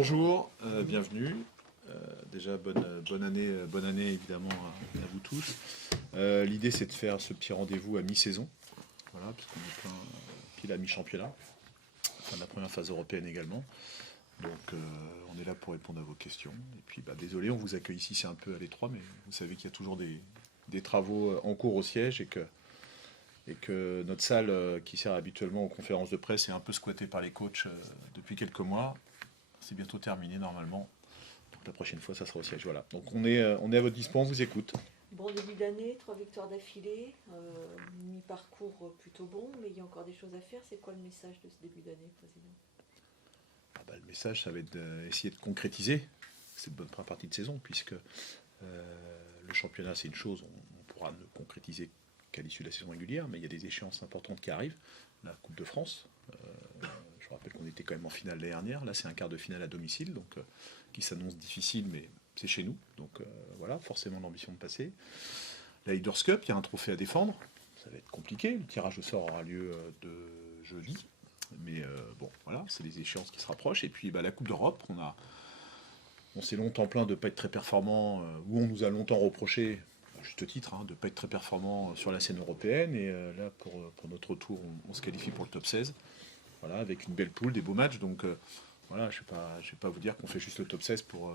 Bonjour, bienvenue. Déjà bonne année évidemment à vous tous. L'idée c'est de faire ce petit rendez-vous à mi-saison, voilà, puisqu'on est pile à mi-championnat, fin de la première phase européenne également. Donc on est là pour répondre à vos questions. Et puis désolé, on vous accueille ici, c'est un peu à l'étroit, mais vous savez qu'il y a toujours des travaux en cours au siège et que notre salle qui sert habituellement aux conférences de presse est un peu squattée par les coachs depuis quelques mois. C'est bientôt terminé normalement. Donc la prochaine fois, ça sera au siège. Voilà. Donc on est à votre disposition, on vous écoute. Bon début d'année, 3 victoires d'affilée, mi-parcours plutôt bon, mais il y a encore des choses à faire. C'est quoi le message de ce début d'année, Président? Le message, ça va être d'essayer de concrétiser cette bonne première partie de saison, puisque le championnat, c'est une chose, on pourra ne concrétiser qu'à l'issue de la saison régulière, mais il y a des échéances importantes qui arrivent. La Coupe de France, je rappelle qu'on était quand même en finale l'année dernière, là c'est un quart de finale à domicile, donc qui s'annonce difficile, mais c'est chez nous, donc voilà, forcément l'ambition de passer. La Leaders Cup, il y a un trophée à défendre, ça va être compliqué, le tirage au sort aura lieu de jeudi, mais bon, voilà, c'est les échéances qui se rapprochent, et puis la Coupe d'Europe, on s'est longtemps plaint de ne pas être très performant, ou on nous a longtemps reproché, à juste titre, de ne pas être très performant sur la scène européenne. Et là, pour notre tour, on se qualifie pour le top 16. Voilà, avec une belle poule, des beaux matchs. Donc voilà, je ne vais pas vous dire qu'on fait juste le top 16 pour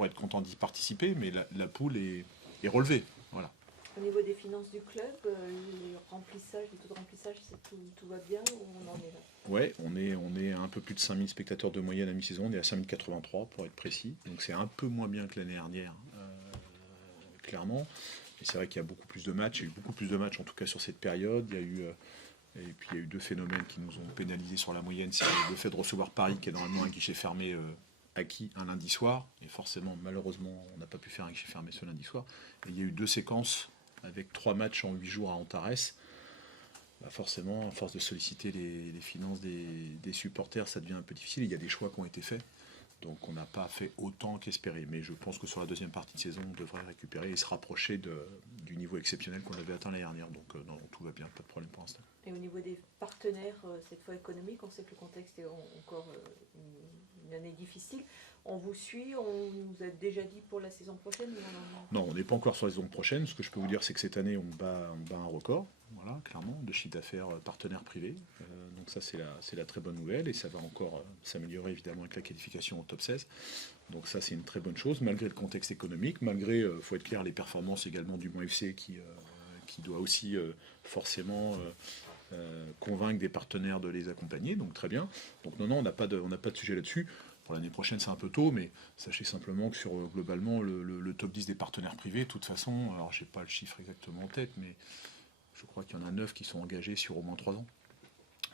être content d'y participer, mais la poule est relevée. Voilà. Au niveau des finances du club, les remplissage, les taux de remplissage, tout va bien ou on en est là? Ouais, on est à un peu plus de 5000 spectateurs de moyenne à mi-saison, on est à 5083 pour être précis. Donc c'est un peu moins bien que l'année dernière, clairement. Et c'est vrai qu'il y a beaucoup plus de matchs, il y a eu beaucoup plus de matchs en tout cas sur cette période. Et puis il y a eu deux phénomènes qui nous ont pénalisés sur la moyenne. C'est le fait de recevoir Paris, qui est normalement un guichet fermé acquis un lundi soir. Et forcément, malheureusement, on n'a pas pu faire un guichet fermé ce lundi soir. Et il y a eu deux séquences avec 3 matchs en 8 jours à Antares. Forcément, à force de solliciter les finances des supporters, ça devient un peu difficile. Il y a des choix qui ont été faits. Donc on n'a pas fait autant qu'espéré. Mais je pense que sur la deuxième partie de saison, on devrait récupérer et se rapprocher du niveau exceptionnel qu'on avait atteint l'année dernière. Donc non, tout va bien, pas de problème pour l'instant. Et au niveau des partenaires, cette fois économique, on sait que le contexte est encore une année difficile. On vous suit, on nous a déjà dit pour la saison prochaine ou on en... Non, on n'est pas encore sur la saison prochaine. Ce que je peux vous dire, c'est que cette année, on bat un record, voilà, clairement, de chiffre d'affaires partenaires privés. Donc ça, c'est la très bonne nouvelle. Et ça va encore s'améliorer, évidemment, avec la qualification au top 16. Donc ça, c'est une très bonne chose, malgré le contexte économique, malgré, il faut être clair, les performances également du Mans FC qui doit aussi forcément convaincre des partenaires de les accompagner. Donc très bien. Donc non, on n'a pas de sujet là-dessus. Pour l'année prochaine, c'est un peu tôt, mais sachez simplement que sur globalement le top 10 des partenaires privés, de toute façon, alors j'ai pas le chiffre exactement en tête, mais je crois qu'il y en a 9 qui sont engagés sur au moins 3 ans.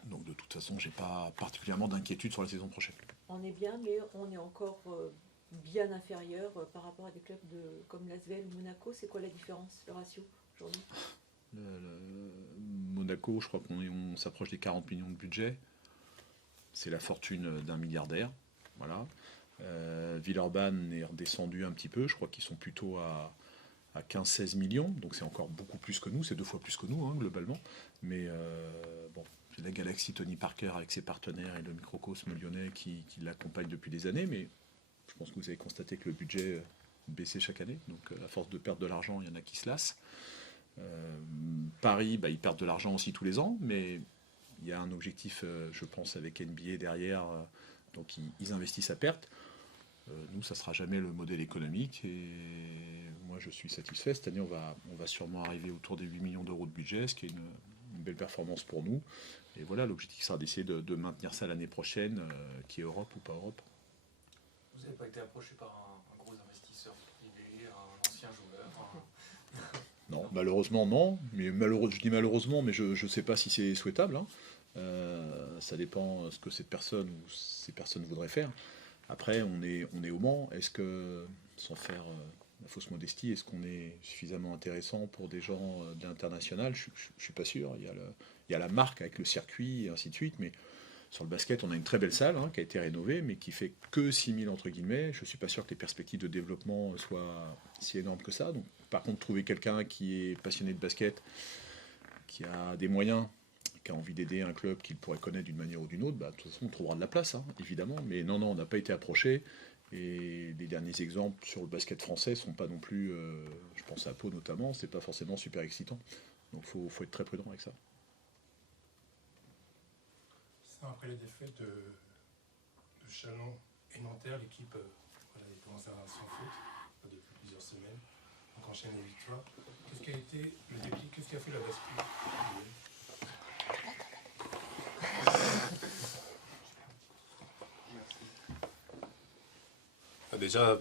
Donc de toute façon, j'ai pas particulièrement d'inquiétude sur la saison prochaine. On est bien, mais on est encore bien inférieur par rapport à des clubs comme l'Asvel ou Monaco. C'est quoi la différence, le ratio aujourd'hui? Monaco, je crois qu'on s'approche des 40 millions de budget. C'est la fortune d'un milliardaire. Voilà. Villeurbanne est redescendu un petit peu, je crois qu'ils sont plutôt à 15-16 millions, donc c'est encore beaucoup plus que nous, c'est 2 fois plus que nous globalement. Mais bon, c'est la galaxie Tony Parker avec ses partenaires et le microcosme lyonnais qui l'accompagne depuis des années, mais je pense que vous avez constaté que le budget baissait chaque année, donc à force de perdre de l'argent, il y en a qui se lassent. Paris, ils perdent de l'argent aussi tous les ans, mais il y a un objectif, je pense, avec NBA derrière, donc ils investissent à perte. Nous, ça ne sera jamais le modèle économique et moi je suis satisfait. Cette année, on va sûrement arriver autour des 8 millions d'euros de budget, ce qui est une belle performance pour nous. Et voilà, l'objectif sera d'essayer de maintenir ça l'année prochaine, qui est Europe ou pas Europe. Vous n'avez pas été approché par un gros investisseur privé, un ancien joueur Non, malheureusement non, mais je dis malheureusement, mais je ne sais pas si c'est souhaitable. Ça dépend ce que cette personne ou ces personnes voudraient faire. Après, on est au Mans. Est-ce que, sans faire la fausse modestie, est-ce qu'on est suffisamment intéressant pour des gens de l'international? Je ne suis pas sûr. Il y a la marque avec le circuit et ainsi de suite, mais sur le basket, on a une très belle salle qui a été rénovée, mais qui fait que 6000 entre guillemets. Je ne suis pas sûr que les perspectives de développement soient si énormes que ça. Donc, par contre, trouver quelqu'un qui est passionné de basket, qui a des moyens, qui a envie d'aider un club qu'il pourrait connaître d'une manière ou d'une autre, de toute façon, on trouvera de la place, hein, évidemment. Mais non, on n'a pas été approché. Et les derniers exemples sur le basket français sont pas non plus, je pense à Pau notamment, c'est pas forcément super excitant. Donc faut être très prudent avec ça. Après les défaites de Châlons et Nanterre, l'équipe commence à sans faute depuis plusieurs semaines. Donc enchaîne les victoires. Qu'est-ce qui a été le déclic? Qu'est-ce qui a fait la bascule? Déjà,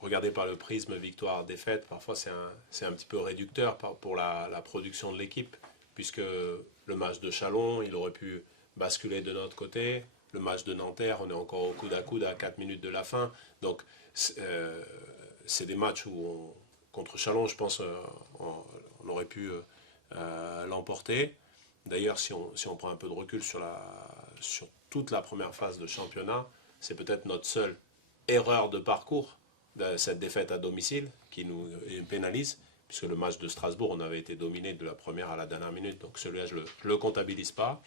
regarder par le prisme victoire-défaite, parfois c'est un petit peu réducteur pour la production de l'équipe, puisque le match de Châlons, il aurait pu basculer de notre côté. Le match de Nanterre, on est encore au coude à 4 minutes de la fin. Donc, c'est des matchs où, contre Châlons, je pense, on aurait pu l'emporter. D'ailleurs, si on prend un peu de recul sur toute la première phase de championnat, c'est peut-être notre seule erreur de parcours, cette défaite à domicile, qui nous pénalise, puisque le match de Strasbourg, on avait été dominé de la première à la dernière minute, donc celui-là, je ne le comptabilise pas.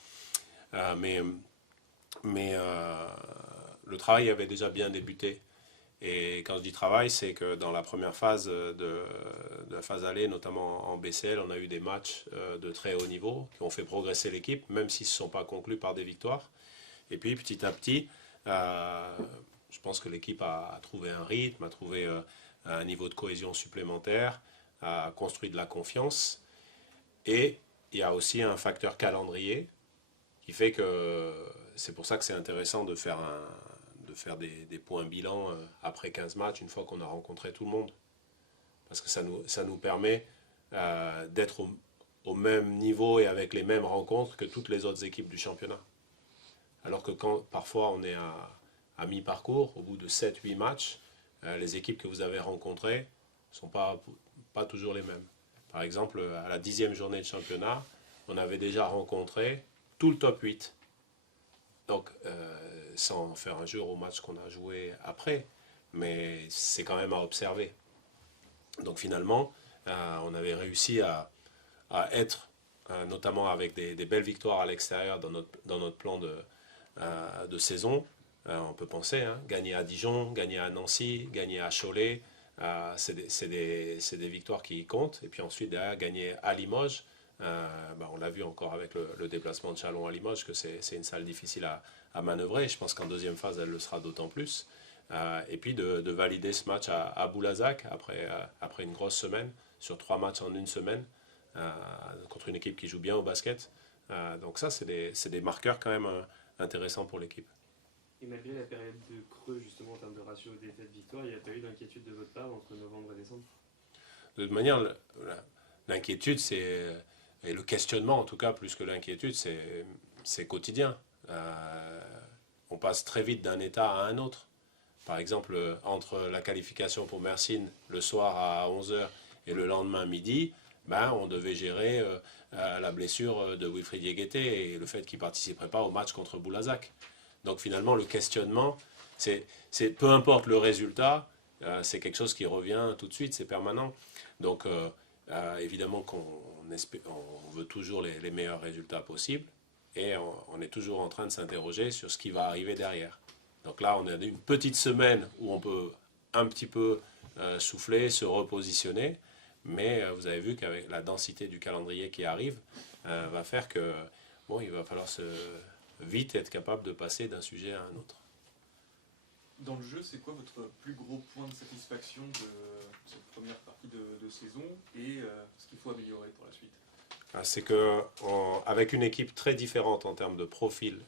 Mais le travail avait déjà bien débuté. Et quand je dis travail, c'est que dans la première phase de la phase aller, notamment en BCL, on a eu des matchs de très haut niveau qui ont fait progresser l'équipe, même s'ils ne se sont pas conclus par des victoires. Et puis petit à petit, je pense que l'équipe a trouvé un rythme, a trouvé un niveau de cohésion supplémentaire, a construit de la confiance. Et il y a aussi un facteur calendrier qui fait que c'est pour ça que c'est intéressant de faire des points bilans après 15 matchs, une fois qu'on a rencontré tout le monde. Parce que ça nous permet d'être au même niveau et avec les mêmes rencontres que toutes les autres équipes du championnat. Alors que quand parfois on est à mi-parcours, au bout de 7-8 matchs, les équipes que vous avez rencontrées ne sont pas toujours les mêmes. Par exemple, à la 10e journée de championnat, on avait déjà rencontré tout le top 8. Donc, sans faire un jeu au match qu'on a joué après, mais c'est quand même à observer. Donc finalement, on avait réussi à être, notamment avec des belles victoires à l'extérieur dans notre plan de saison. On peut penser, gagner à Dijon, gagner à Nancy, gagner à Cholet, c'est des victoires qui comptent. Et puis ensuite, derrière, gagner à Limoges. On l'a vu encore avec le déplacement de Châlons à Limoges, que c'est une salle difficile à manœuvrer. Je pense qu'en deuxième phase, elle le sera d'autant plus. Et puis de valider ce match à Boulazac après une grosse semaine, sur 3 matchs en une semaine, contre une équipe qui joue bien au basket. Donc ça, c'est des marqueurs quand même intéressants pour l'équipe. Et malgré la période de creux, justement, en termes de ratio défaite-victoire, il n'y a pas eu d'inquiétude de votre part entre novembre et décembre? De toute manière, l'inquiétude, et le questionnement en tout cas, plus que l'inquiétude, c'est quotidien. On passe très vite d'un état à un autre. Par exemple, entre la qualification pour Mersin le soir à 11h et le lendemain midi, on devait gérer la blessure de Wilfried Yeguete et le fait qu'il ne participerait pas au match contre Boulazac. Donc finalement, le questionnement, c'est peu importe le résultat, c'est quelque chose qui revient tout de suite, c'est permanent. Donc évidemment qu'on veut toujours les meilleurs résultats possibles et on est toujours en train de s'interroger sur ce qui va arriver derrière. Donc là, on a une petite semaine où on peut un petit peu souffler, se repositionner, mais vous avez vu qu'avec la densité du calendrier qui arrive, va faire que il va falloir vite être capable de passer d'un sujet à un autre. Dans le jeu, c'est quoi votre plus gros point de satisfaction de cette première partie de saison et ce qu'il faut améliorer pour la suite? C'est qu'avec une équipe très différente en termes de profil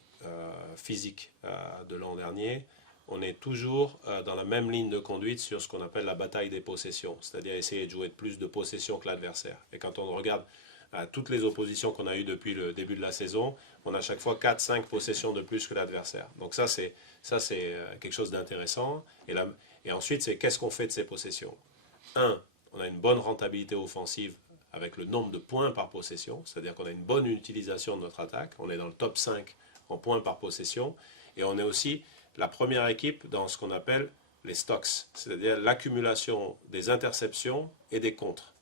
physique de l'an dernier, on est toujours dans la même ligne de conduite sur ce qu'on appelle la bataille des possessions, c'est-à-dire essayer de jouer de plus de possessions que l'adversaire. Et quand on regarde toutes les oppositions qu'on a eues depuis le début de la saison, on a à chaque fois 4-5 possessions de plus que l'adversaire. Donc ça, c'est quelque chose d'intéressant. Et ensuite, c'est qu'est-ce qu'on fait de ces possessions? On a une bonne rentabilité offensive avec le nombre de points par possession, c'est-à-dire qu'on a une bonne utilisation de notre attaque. On est dans le top 5 en points par possession. Et on est aussi la première équipe dans ce qu'on appelle les stocks, c'est-à-dire l'accumulation des interceptions et des contres.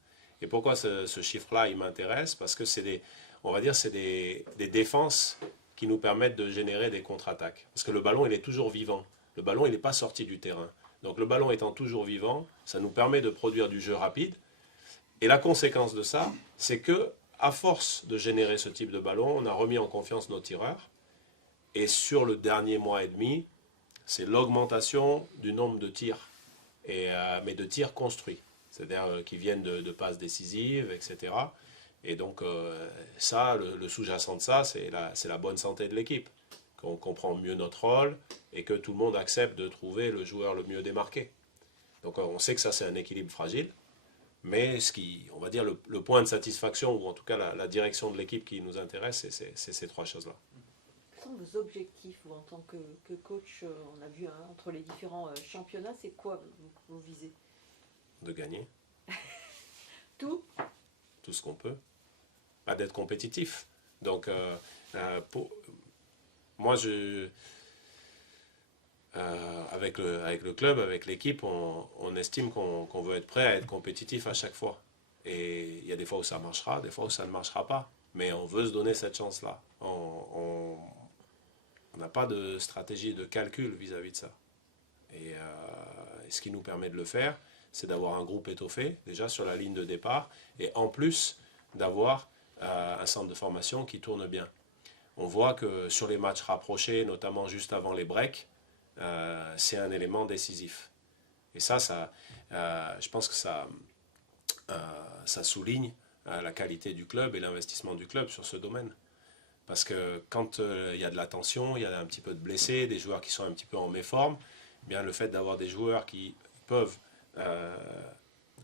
Et pourquoi ce chiffre-là, il m'intéresse? Parce que on va dire, c'est des défenses qui nous permettent de générer des contre-attaques. Parce que le ballon, il est toujours vivant. Le ballon, il n'est pas sorti du terrain. Donc le ballon étant toujours vivant, ça nous permet de produire du jeu rapide. Et la conséquence de ça, c'est que à force de générer ce type de ballon, on a remis en confiance nos tireurs. Et sur le dernier mois et demi, c'est l'augmentation du nombre de tirs, mais de tirs construits, c'est-à-dire qui viennent de passes décisives, etc. Et donc ça, le sous-jacent de ça, c'est la bonne santé de l'équipe, qu'on comprend mieux notre rôle et que tout le monde accepte de trouver le joueur le mieux démarqué. Donc on sait que ça, c'est un équilibre fragile, mais on va dire le point de satisfaction, ou en tout cas la direction de l'équipe qui nous intéresse, c'est ces trois choses-là. Quels sont vos objectifs, vous, en tant que coach? On a vu entre les différents championnats, c'est quoi vous visez? De gagner. Tout Ce qu'on peut. D'être compétitif. Donc, moi, avec le club, avec l'équipe, on estime qu'on veut être prêt à être compétitif à chaque fois. Et il y a des fois où ça marchera, des fois où ça ne marchera pas. Mais on veut se donner cette chance-là. On n'a pas de stratégie de calcul vis-à-vis de ça. Et ce qui nous permet de le faire, c'est d'avoir un groupe étoffé, déjà sur la ligne de départ, et en plus d'avoir un centre de formation qui tourne bien. On voit que sur les matchs rapprochés, notamment juste avant les breaks, c'est un élément décisif. Et ça je pense que ça souligne la qualité du club et l'investissement du club sur ce domaine. Parce que quand il y a de la tension, il y a un petit peu de blessés, des joueurs qui sont un petit peu en méforme, eh bien le fait d'avoir des joueurs qui peuvent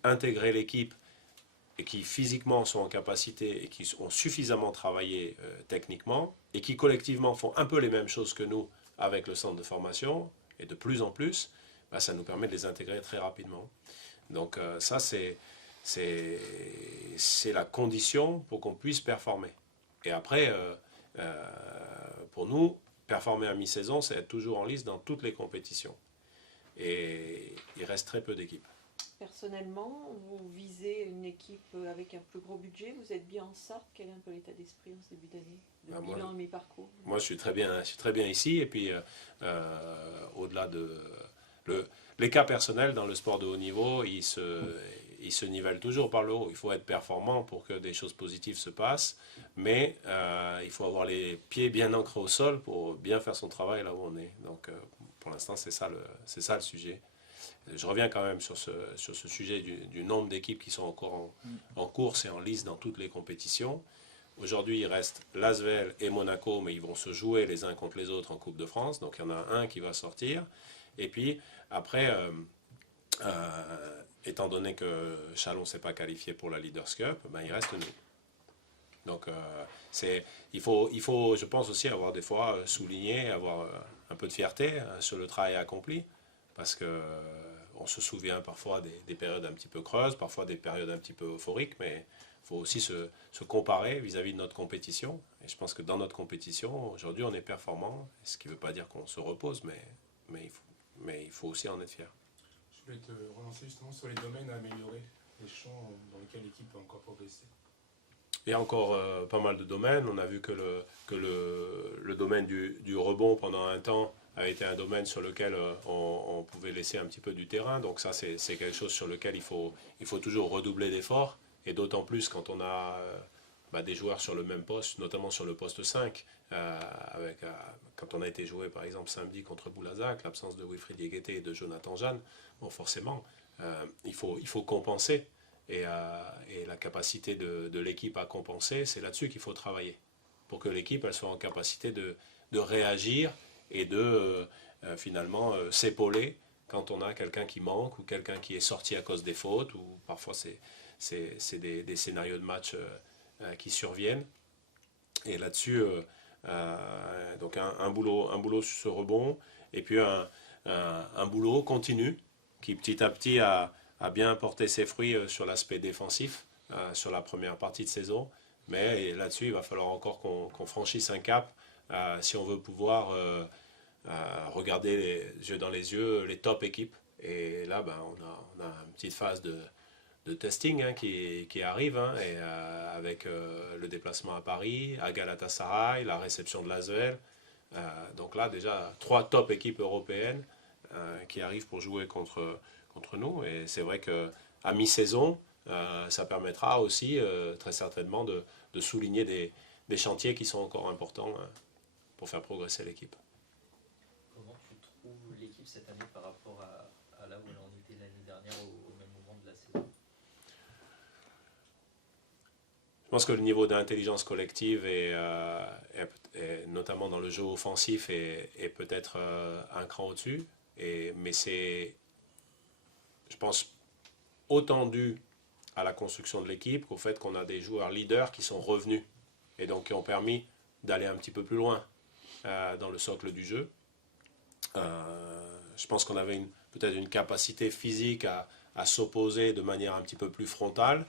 intégrer l'équipe et qui physiquement sont en capacité et qui ont suffisamment travaillé techniquement et qui collectivement font un peu les mêmes choses que nous avec le centre de formation et de plus en plus, ça nous permet de les intégrer très rapidement. Donc ça, c'est la condition pour qu'on puisse performer. Et après, pour nous, performer à mi-saison, c'est être toujours en lice dans toutes les compétitions. Et il reste très peu d'équipes. Personnellement, vous visez une équipe avec un plus gros budget. Vous êtes bien en Sarthe. Quel est un peu l'état d'esprit en ce début d'année, de bilan et mi-parcours? Moi, je suis très bien ici. Et puis, au-delà de les cas personnels dans le sport de haut niveau, ils se nivellent toujours par le haut. Il faut être performant pour que des choses positives se passent, mais il faut avoir les pieds bien ancrés au sol pour bien faire son travail là où on est. Donc, pour l'instant, c'est ça le sujet. Je reviens quand même sur ce sujet du nombre d'équipes qui sont encore en course et en lice dans toutes les compétitions. Aujourd'hui, il reste l'Asvel et Monaco, mais ils vont se jouer les uns contre les autres en Coupe de France. Donc, il y en a un qui va sortir. Et puis, après, étant donné que Chalon ne s'est pas qualifié pour la Leaders Cup, il reste nous. Donc, il faut, je pense aussi, avoir des fois souligné, avoir un peu de fierté sur le travail accompli. Parce qu'on se souvient parfois des périodes un petit peu creuses, parfois des périodes un petit peu euphoriques, mais il faut aussi se comparer vis-à-vis de notre compétition. Et je pense que dans notre compétition, aujourd'hui, on est performant, ce qui ne veut pas dire qu'on se repose, mais il faut aussi en être fier. Je voulais te relancer justement sur les domaines à améliorer, les champs dans lesquels l'équipe a encore progressé. Il y a encore pas mal de domaines. On a vu que le domaine du rebond pendant un temps a été un domaine sur lequel on pouvait laisser un petit peu du terrain. Donc ça, c'est quelque chose sur lequel il faut toujours redoubler d'efforts. Et d'autant plus quand on a des joueurs sur le même poste, notamment sur le poste 5. Quand on a été joué, par exemple, samedi contre Boulazac, l'absence de Wilfried Yeguete et de Jonathan Jeanne, forcément, il faut compenser. Et la capacité de l'équipe à compenser, c'est là-dessus qu'il faut travailler. Pour que l'équipe elle soit en capacité de réagir et de finalement s'épauler quand on a quelqu'un qui manque ou quelqu'un qui est sorti à cause des fautes, ou parfois c'est des scénarios de match qui surviennent. Et là-dessus, donc un boulot sur ce rebond, et puis un boulot continu qui petit à petit a bien porté ses fruits sur l'aspect défensif, sur la première partie de saison. Mais là-dessus, il va falloir encore qu'on franchisse un cap si on veut pouvoir regarder les yeux dans les yeux les top équipes. Et là, on a une petite phase de testing qui arrive, et avec le déplacement à Paris, à Galatasaray, la réception de l'ASVEL. Donc là, déjà, 3 top équipes européennes qui arrivent pour jouer contre nous. Et c'est vrai qu'à mi-saison, ça permettra aussi très certainement de souligner des chantiers qui sont encore importants pour faire progresser l'équipe. Comment tu trouves l'équipe cette année par rapport à là où elle en était l'année dernière au même moment de la saison? Je pense que le niveau d'intelligence collective et notamment dans le jeu offensif est peut-être un cran au-dessus. Mais c'est, je pense, autant dû à la construction de l'équipe qu'au fait qu'on a des joueurs leaders qui sont revenus et donc qui ont permis d'aller un petit peu plus loin dans le socle du jeu. Je pense qu'on avait peut-être une capacité physique à s'opposer de manière un petit peu plus frontale,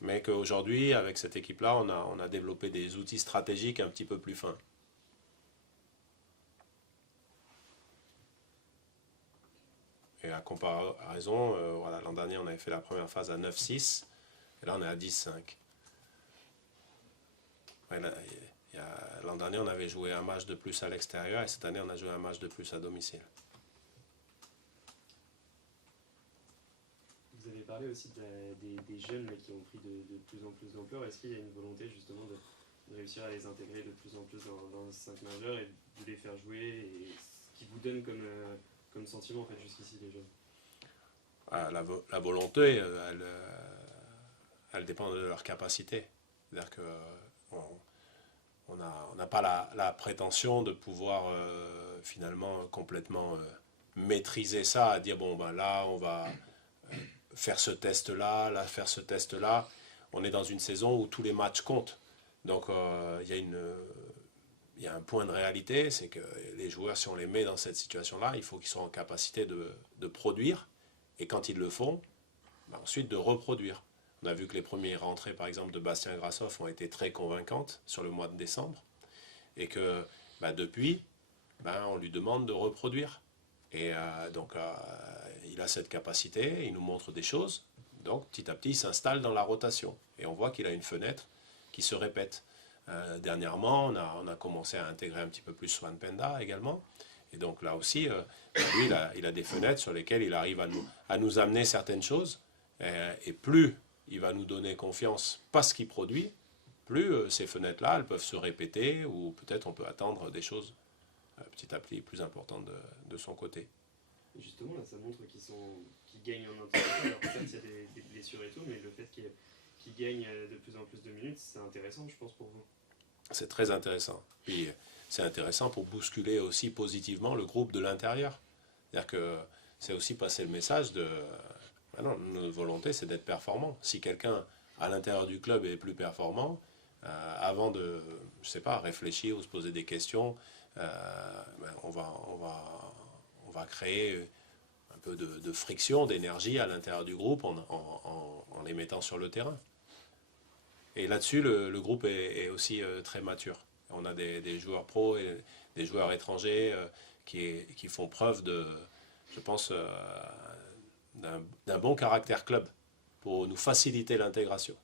mais qu'aujourd'hui, avec cette équipe-là, on a développé des outils stratégiques un petit peu plus fins. Et à comparaison, l'an dernier, on avait fait la première phase à 9-6, et là, on est à 10-5. L'an dernier, on avait joué un match de plus à l'extérieur, et cette année, on a joué un match de plus à domicile. Vous avez parlé aussi des jeunes là, qui ont pris de plus en plus d'ampleur. Est-ce qu'il y a une volonté justement de réussir à les intégrer de plus en plus dans le 5 majeur et de les faire jouer, et ce qui vous donne comme sentiment en fait jusqu'ici les jeunes? La volonté, elle dépend de leur capacité. C'est-à-dire qu'on n'a pas la prétention de pouvoir finalement complètement maîtriser ça, à dire bon ben là on va faire ce test-là, là faire ce test-là. On est dans une saison où tous les matchs comptent. Donc il y a un point de réalité, c'est que les joueurs, si on les met dans cette situation-là, il faut qu'ils soient en capacité de produire, et quand ils le font, ensuite de reproduire. On a vu que les premières rentrées, par exemple, de Bastien Grasshoff ont été très convaincantes sur le mois de décembre, et que depuis, on lui demande de reproduire. Et donc, il a cette capacité, il nous montre des choses, donc petit à petit, il s'installe dans la rotation. Et on voit qu'il a une fenêtre qui se répète. Dernièrement, on a commencé à intégrer un petit peu plus Swan Penda également. Et donc là aussi, lui, il a des fenêtres sur lesquelles il arrive à nous amener certaines choses. Et plus il va nous donner confiance parce qu'il produit, plus ces fenêtres-là, elles peuvent se répéter, ou peut-être on peut attendre des choses petit à petit plus importantes de son côté. Et justement, là, ça montre qu'ils gagnent en intensité. Alors certes, il y a des blessures et tout, mais le fait qu'ils gagnent de plus en plus de minutes, c'est intéressant, je pense, pour vous. C'est très intéressant. Puis c'est intéressant pour bousculer aussi positivement le groupe de l'intérieur. C'est-à-dire que c'est aussi passer le message de... non, notre volonté, c'est d'être performant. Si quelqu'un à l'intérieur du club est plus performant, avant de, je sais pas, réfléchir ou se poser des questions, on va créer un peu de friction, d'énergie à l'intérieur du groupe en les mettant sur le terrain. Et là-dessus, le groupe est aussi très mature. On a des joueurs pros et des joueurs étrangers qui font preuve je pense, d'un bon caractère club pour nous faciliter l'intégration.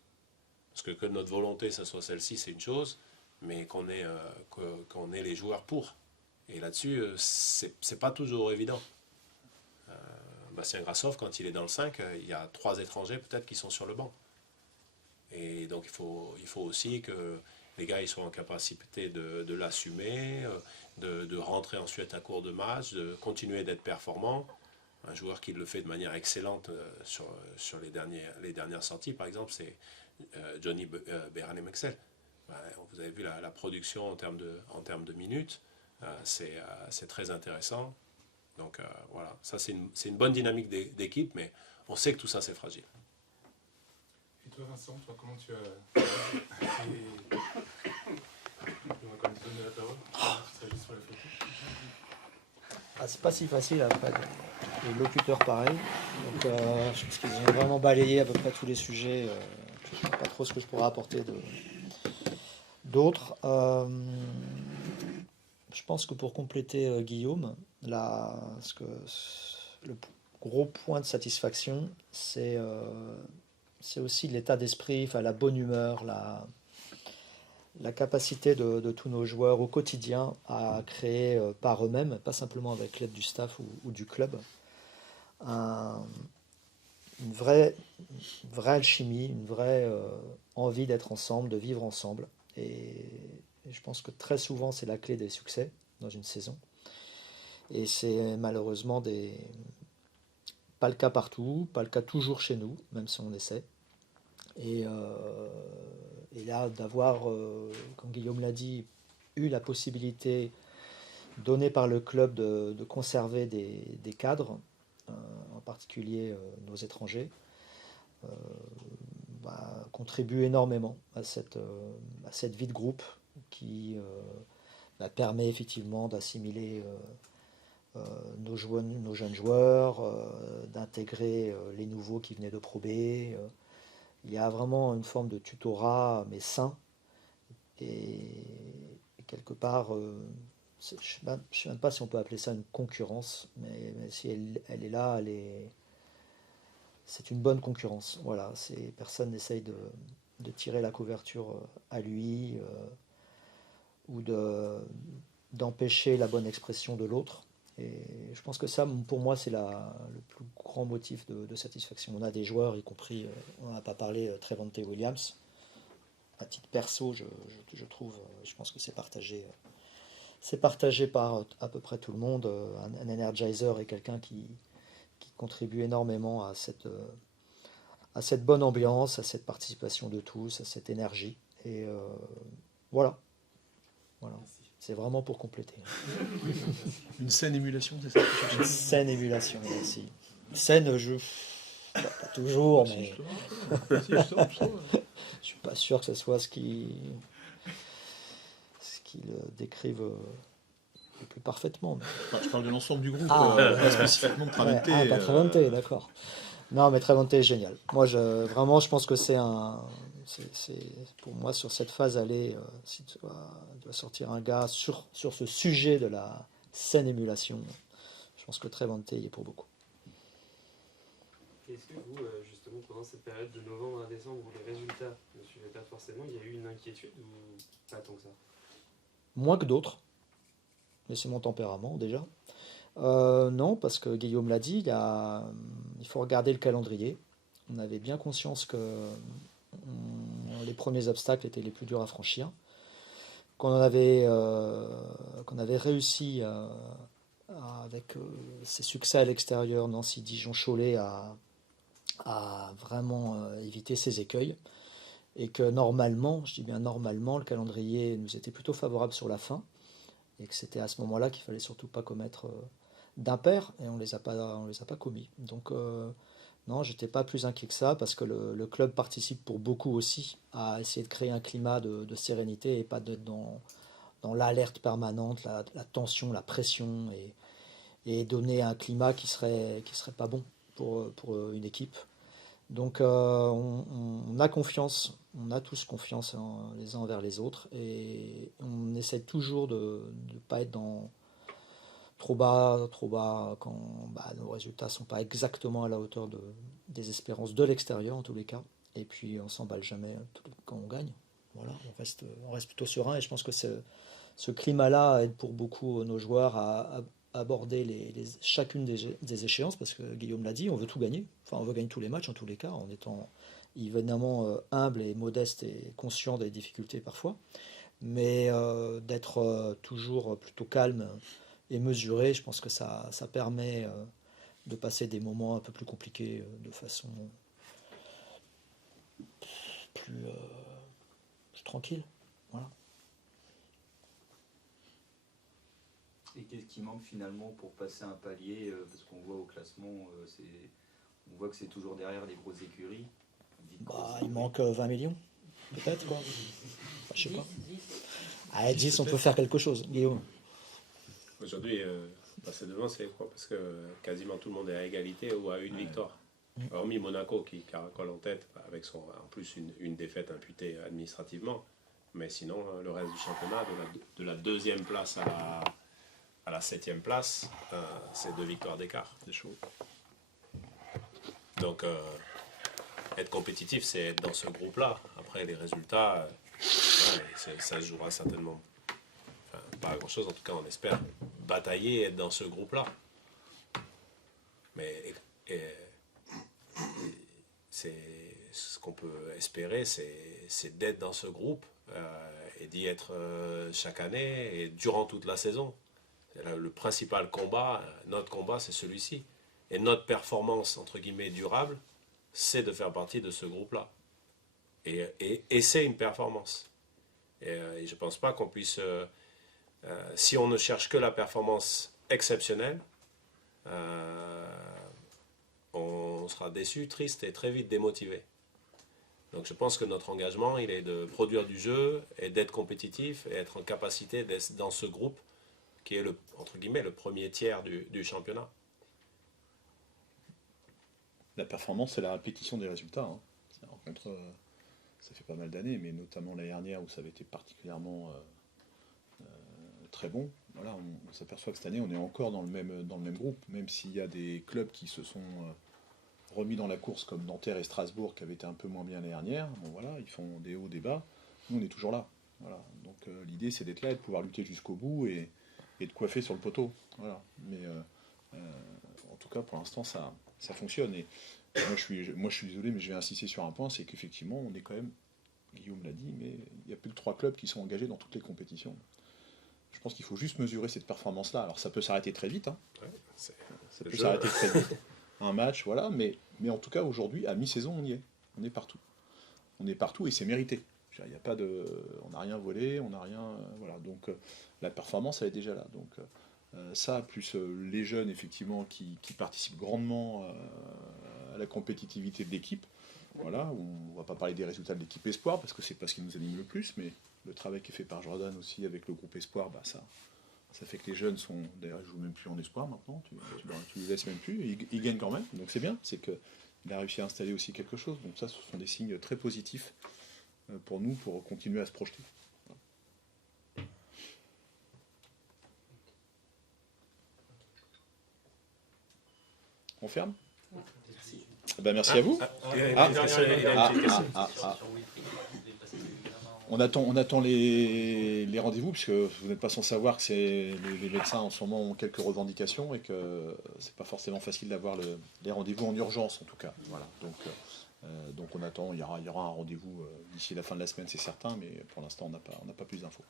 Parce que notre volonté, ça soit celle-ci, c'est une chose, mais qu'on ait les joueurs pour. Et là-dessus, c'est pas toujours évident. Bastien Grasshoff, quand il est dans le 5, il y a 3 étrangers peut-être qui sont sur le banc. Et donc il faut aussi que les gars ils soient en capacité de l'assumer, de rentrer ensuite à court de match, de continuer d'être performant. Un joueur qui le fait de manière excellente sur les dernières sorties, par exemple, c'est Johnny Beranem-Excel. Vous avez vu la production en termes de minutes, c'est très intéressant. Donc voilà, ça c'est une bonne dynamique d'équipe, mais on sait que tout ça c'est fragile. Et toi Vincent, comment tu as... On va quand même te donner la parole. Tu serais juste sur la photo. C'est pas si facile après. Les locuteurs pareil. Donc je pense qu'ils ont vraiment balayé à peu près tous les sujets. Je ne sais pas trop ce que je pourrais apporter d'autres. Je pense que pour compléter Guillaume, le gros point de satisfaction, c'est c'est aussi l'état d'esprit, enfin, la bonne humeur, la capacité de tous nos joueurs au quotidien à créer par eux-mêmes, pas simplement avec l'aide du staff ou du club, une vraie alchimie, une vraie envie d'être ensemble, de vivre ensemble. Et je pense que très souvent, c'est la clé des succès dans une saison. Et c'est malheureusement pas le cas partout, pas le cas toujours chez nous, même si on essaie. Et là, d'avoir, comme Guillaume l'a dit, eu la possibilité donnée par le club de conserver des cadres, en particulier nos étrangers, contribue énormément à cette vie de groupe qui permet effectivement d'assimiler nos jeunes joueurs, d'intégrer les nouveaux qui venaient de Pro B. Il y a vraiment une forme de tutorat, mais sain. Et quelque part, je ne sais même pas si on peut appeler ça une concurrence, mais si elle est là, c'est une bonne concurrence. Voilà, personne n'essaye de tirer la couverture à lui ou d'empêcher la bonne expression de l'autre. Et je pense que ça, pour moi, c'est le plus grand motif de satisfaction. On a des joueurs, y compris, on n'a pas parlé, Trevante Williams. À titre perso, je trouve, je pense que c'est partagé. C'est partagé par à peu près tout le monde. Un energizer est quelqu'un qui contribue énormément à cette bonne ambiance, à cette participation de tous, à cette énergie. Et voilà. C'est vraiment pour compléter. Une saine émulation, c'est ça? Une saine émulation, merci. Saine, pas toujours, mais je suis pas sûr que ce soit ce qu'ils décrivent le plus parfaitement. Mais... Je parle de l'ensemble du groupe, pas spécifiquement de Trevante. Trevante, d'accord. Non, mais Trevante est génial. Moi, vraiment, je pense que c'est pour moi, sur cette phase aller, si tu dois sortir un gars sur ce sujet de la saine émulation, je pense que Trevante y est pour beaucoup. Est-ce que vous, justement, pendant cette période de novembre à décembre où les résultats ne suivaient pas forcément, il y a eu une inquiétude ou pas tant que ça? Moins que d'autres, mais c'est mon tempérament déjà. Non, parce que Guillaume l'a dit, il faut regarder le calendrier. On avait bien conscience que les premiers obstacles étaient les plus durs à franchir. Qu'on avait réussi avec ses succès à l'extérieur, Nancy, Dijon, Cholet, à vraiment éviter ces écueils. Et que normalement, je dis bien normalement, le calendrier nous était plutôt favorable sur la fin. Et que c'était à ce moment-là qu'il fallait surtout pas commettre d'impairs, et on les a pas commis. Donc non, j'étais pas plus inquiet que ça, parce que le club participe pour beaucoup aussi à essayer de créer un climat de sérénité et pas d'être dans l'alerte permanente, la tension, la pression, et donner un climat qui serait pas bon pour une équipe. Donc on a confiance, on a tous confiance les uns envers les autres, et on essaie toujours de ne pas être trop bas quand nos résultats ne sont pas exactement à la hauteur des espérances de l'extérieur en tous les cas. Et puis on s'emballe jamais quand on gagne. Voilà, on reste plutôt serein, et je pense que ce climat-là aide pour beaucoup nos joueurs à aborder chacune des échéances, parce que Guillaume l'a dit, on veut tout gagner. Enfin, on veut gagner tous les matchs en tous les cas, en étant évidemment humble et modeste et conscient des difficultés parfois, mais d'être toujours plutôt calme et mesuré. Je pense que ça permet de passer des moments un peu plus compliqués de façon plus tranquille. Voilà. Et qu'est-ce qui manque finalement pour passer un palier, parce qu'on voit au classement, on voit que c'est toujours derrière les grosses écuries. Il manque 20 millions, peut-être, quoi. Enfin, je sais pas. À 10, on peut faire quelque chose, Guillaume. Aujourd'hui, passer devant, c'est quoi? Parce que quasiment tout le monde est à égalité ou à une victoire. Hormis Monaco qui caracole en tête, avec en plus une défaite imputée administrativement. Mais sinon, le reste du championnat, de la deuxième place à la 7e place, c'est 2 victoires d'écart. C'est chaud. Donc, être compétitif, c'est être dans ce groupe-là. Après, les résultats, ça se jouera certainement pas à grand-chose. En tout cas, on espère batailler et être dans ce groupe-là. Mais c'est ce qu'on peut espérer, c'est d'être dans ce groupe et d'y être chaque année et durant toute la saison. Le principal combat, notre combat, c'est celui-ci. Et notre performance, entre guillemets, durable, c'est de faire partie de ce groupe-là. Et c'est une performance. Et je ne pense pas qu'on puisse... si on ne cherche que la performance exceptionnelle, on sera déçu, triste et très vite démotivé. Donc je pense que notre engagement, il est de produire du jeu et d'être compétitif et être en capacité d'être dans ce groupe qui est, entre guillemets, le premier tiers du championnat. La performance, c'est la répétition des résultats. Hein. Ça fait pas mal d'années, mais notamment l'année dernière où ça avait été particulièrement très bon. Voilà, on s'aperçoit que cette année, on est encore dans le même groupe, même s'il y a des clubs qui se sont remis dans la course, comme Nanterre et Strasbourg, qui avaient été un peu moins bien l'année dernière. Bon voilà, ils font des hauts, des bas. Nous, on est toujours là. Voilà. Donc l'idée, c'est d'être là et de pouvoir lutter jusqu'au bout et de coiffer sur le poteau. Voilà. Mais en tout cas, pour l'instant, ça fonctionne. Et moi, je suis désolé, mais je vais insister sur un point, c'est qu'effectivement, on est quand même, Guillaume l'a dit, mais il y a plus de 3 clubs qui sont engagés dans toutes les compétitions. Je pense qu'il faut juste mesurer cette performance-là. Alors ça peut s'arrêter très vite. Hein. Ouais, ça peut s'arrêter très vite. Un match, voilà. Mais en tout cas, aujourd'hui, à mi-saison, on y est. On est partout. On est partout et c'est mérité. Il y a pas de, on n'a rien volé, on n'a rien... voilà. Donc la performance, elle est déjà là. Donc ça, plus les jeunes, effectivement, qui participent grandement à la compétitivité de l'équipe. Voilà, on ne va pas parler des résultats de l'équipe Espoir, parce que c'est pas ce qui nous anime le plus, mais le travail qui est fait par Jordan aussi avec le groupe Espoir, bah ça fait que les jeunes sont... D'ailleurs, ils ne jouent même plus en Espoir maintenant, tu les laisses même plus, et ils gagnent quand même, donc c'est bien, c'est qu'il a réussi à installer aussi quelque chose. Donc ça, ce sont des signes très positifs pour nous, pour continuer à se projeter. On ferme ? Merci. Ben, merci à vous. On attend les rendez-vous, puisque vous n'êtes pas sans savoir que les médecins en ce moment ont quelques revendications et que c'est pas forcément facile d'avoir les rendez-vous en urgence en tout cas. Voilà. Donc on attend, il y aura un rendez-vous d'ici la fin de la semaine, c'est certain, mais pour l'instant on n'a pas plus d'infos.